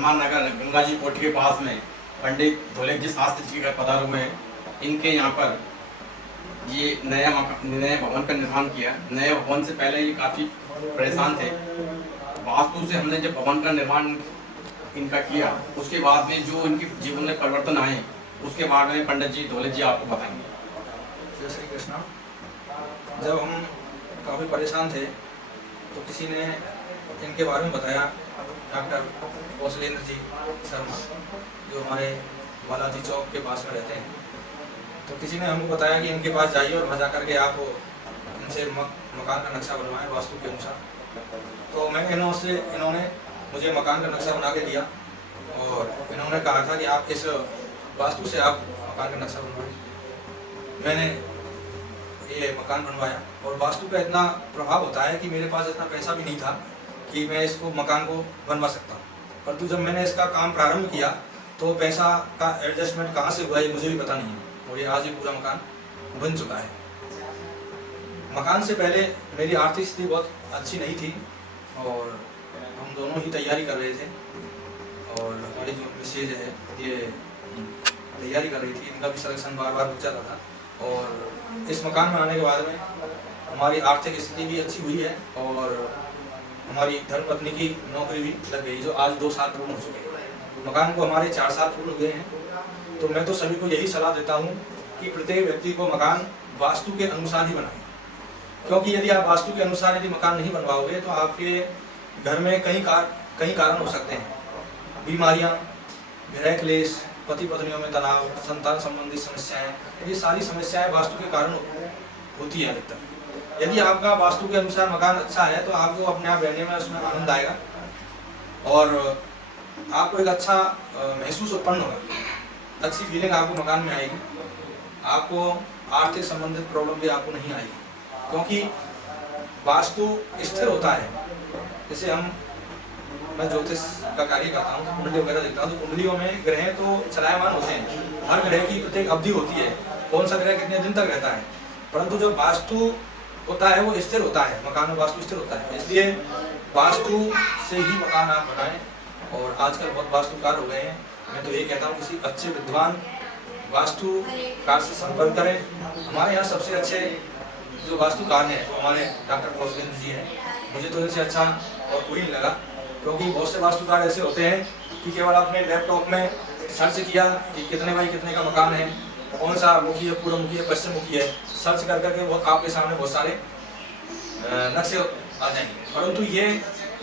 हनुमान नगर गंगा जी कोठी के पास में पंडित धोलेक जी शास्त्री जी का पधार हुए हैं। इनके यहाँ पर ये नया भवन का निर्माण किया। नए भवन से पहले ये काफ़ी परेशान थे। वास्तु से हमने जब भवन का निर्माण इनका किया, उसके बाद में जो इनके जीवन में परिवर्तन आए, उसके बारे में पंडित जी धोलेक जी आपको बताएंगे। जय श्री कृष्ण। जब हम काफ़ी परेशान थे तो किसी ने इनके बारे में बताया, डॉक्टर कौशलेंद्र जी शर्मा, जो हमारे बालाजी चौक के पास में रहते हैं। तो किसी ने हमको बताया कि इनके पास जाइए और वहाँ जा करके आप इनसे मकान का नक्शा बनवाएं वास्तु के अनुसार। तो मैंने इन्होंने मुझे मकान का नक्शा बना के दिया और इन्होंने कहा था कि आप इस वास्तु से आप मकान का नक्शा बनवाएं। मैंने ये मकान बनवाया और वास्तु का इतना प्रभाव होता है कि मेरे पास इतना पैसा भी नहीं था कि मैं इसको मकान को बनवा सकता हूँ। परंतु जब मैंने इसका काम प्रारंभ किया तो पैसा का एडजस्टमेंट कहाँ से हुआ ये मुझे भी पता नहीं है, और ये आज ही पूरा मकान बन चुका है। मकान से पहले मेरी आर्थिक स्थिति बहुत अच्छी नहीं थी और हम दोनों ही तैयारी कर रहे थे, और हमारी जो मिसेज है ये तैयारी कर रही थी, इनका भी सिलेक्शन बार बार रुक जाता था। और इस मकान में आने के बाद में हमारी आर्थिक स्थिति भी अच्छी हुई है और हमारी धर्मपत्नी की नौकरी भी लग गई, जो आज 2 साल पूर्ण हो चुके हैं। मकान को हमारे 4 साल पूर्ण हुए हैं। तो मैं तो सभी को यही सलाह देता हूँ कि प्रत्येक व्यक्ति को मकान वास्तु के अनुसार ही बनाएं, क्योंकि यदि आप वास्तु के अनुसार यदि मकान नहीं बनवाओगे तो आपके घर में कई कारण हो सकते हैं। बीमारियाँ, गृह क्लेश, पति पत्नियों में तनाव, संतान संबंधी समस्याएं, ये सारी समस्याएं वास्तु के कारण होती है अधिकतर। यदि आपका वास्तु के अनुसार मकान अच्छा है तो आपको अपने आप रहने में उसमें आनंद आएगा और आपको एक अच्छा महसूस उत्पन्न होगा, अच्छी फीलिंग आपको मकान में आएगी। आपको आर्थिक संबंधित प्रॉब्लम भी आपको नहीं आएगी, क्योंकि वास्तु स्थिर होता है। जैसे मैं ज्योतिष का कार्य करता हूँ, कुंडली वगैरह देखता हूँ, तो कुंडलियों में ग्रह तो चलायमान होते हैं। हर ग्रह की प्रत्येक अवधि होती है, कौन सा ग्रह कितने दिन तक रहता है। परंतु जो वास्तु होता है वो स्थिर होता है, मकान में वास्तु स्थिर होता है। इसलिए वास्तु से ही मकान आप बनाएं। और आजकल बहुत वास्तुकार हो गए हैं। मैं तो ये कहता हूँ किसी अच्छे विद्वान वास्तुकार से संपर्क करें। हमारे यहाँ सबसे अच्छे जो वास्तुकार हैं वो हमारे डॉक्टर कौशलेंद्र जी हैं। मुझे तो इनसे अच्छा और कोई नहीं लगा, क्योंकि बहुत से वास्तुकार ऐसे होते हैं कि केवल आपने लैपटॉप में सर्च किया कि कितने बाई कितने का मकान है, कौन सा मुखी है, पूर्व मुखी है, पश्चिम मुखी है, सर्च कर करके वो आपके सामने बहुत सारे नक्शे आ जाएंगे। परंतु ये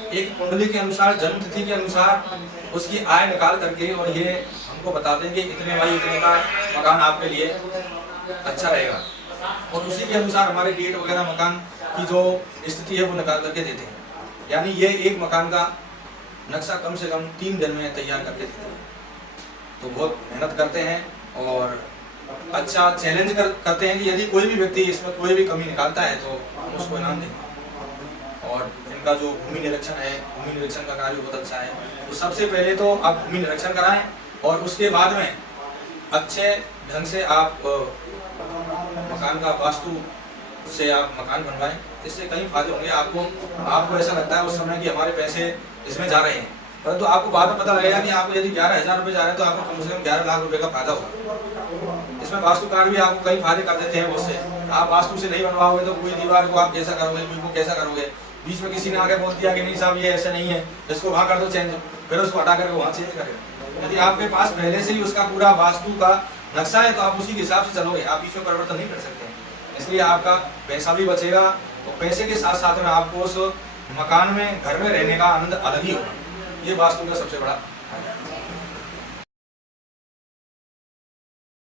एक कुंडली के अनुसार, जन्म तिथि के अनुसार उसकी आय निकाल करके और ये हमको बता देंगे इतने बाई इतने का मकान आपके लिए अच्छा रहेगा, और उसी के अनुसार हमारे डेट वगैरह मकान की जो स्थिति है वो निकाल करके देते हैं। यानी ये एक मकान का नक्शा कम से कम 3 दिन में तैयार करके देते हैं। तो बहुत मेहनत करते हैं और अच्छा चैलेंज करते हैं कि यदि कोई भी व्यक्ति इसमें कोई भी कमी निकालता है तो हम उसको इनाम देंगे। और इनका जो भूमि निरीक्षण है, भूमि निरीक्षण का कार्य बहुत अच्छा है। तो सबसे पहले तो आप भूमि निरीक्षण कराएं और उसके बाद में अच्छे ढंग से आप मकान का वास्तु से आप मकान बनवाएं। इससे कई फायदे होंगे आपको ऐसा लगता है उस समय कि हमारे पैसे इसमें जा रहे हैं, परंतु आपको बाद में पता लगेगा कि आपको यदि 11,000 रुपये जा रहे हैं तो आपको कम से कम 11 लाख रुपए का फायदा होगा। इसमें वास्तुकार भी आपको कई फायदे कर देते हैं बहुत से। आप वास्तु से नहीं बनवाओगे तो कोई दीवार को आप कैसा करोगे, कोई को कैसा करोगे। बीच में किसी ने आगे बोल दिया कि नहीं साहब ये ऐसे नहीं है, इसको वहाँ कर दो चेंज, फिर उसको हटा करके वहाँ चेंज करेगा। यदि आपके पास पहले से ही उसका पूरा वास्तु का नक्शा है तो आप उसी के हिसाब से चलोगे, आप बीच में परिवर्तन नहीं कर सकते। इसलिए आपका पैसा भी बचेगा और पैसे के साथ साथ में आपको उस मकान में, घर में रहने का आनंद अलग ही होगा। ये वास्तु का सबसे बड़ा